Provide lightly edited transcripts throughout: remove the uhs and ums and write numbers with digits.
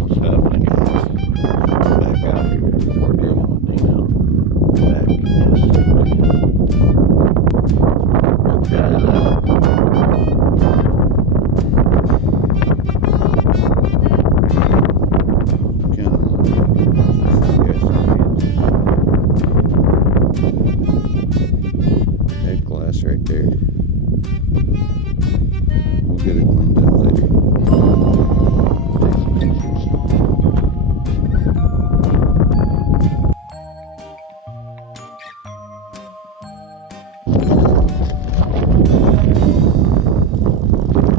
What's happening, guys? Back out here. We're dealing with Dino. Back, yes. Got the guys out. Kind of head glass right there. We'll get it cleaned up later. Take some pictures.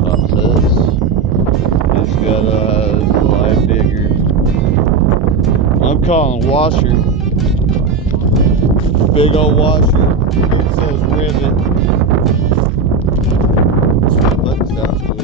Pop says, just got a live digger. I'm calling washer. Big old washer. It says rivet. That sounds good.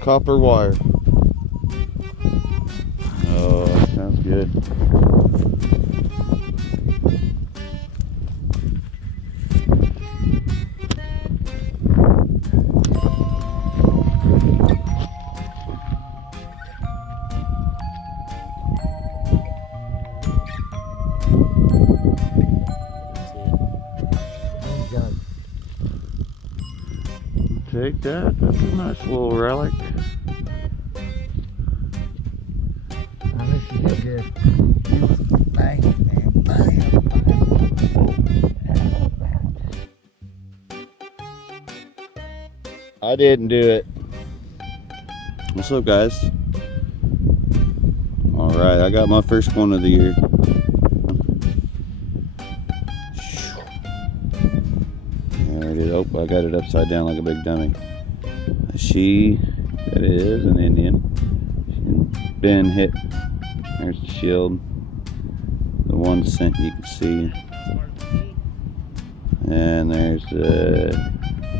Copper wire. Oh, that sounds good. Take that. That's a nice little relic. This is a good bang, man. Bang. I didn't do it. What's up, guys? Alright, I got my first one of the year. There it is. Oh, I got it upside down like a big dummy. She, that is an Indian. She's been hit. There's the shield. The one cent you can see. And there's the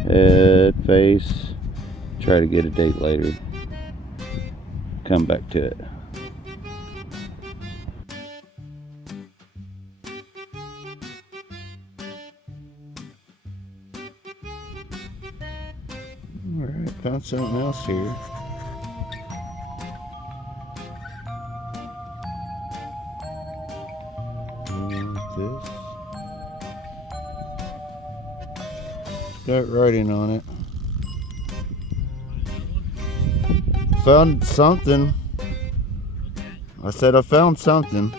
head, face. Try to get a date later. Come back to it. Alright, found something else here. This. Got writing on it. Found something. I said I found something.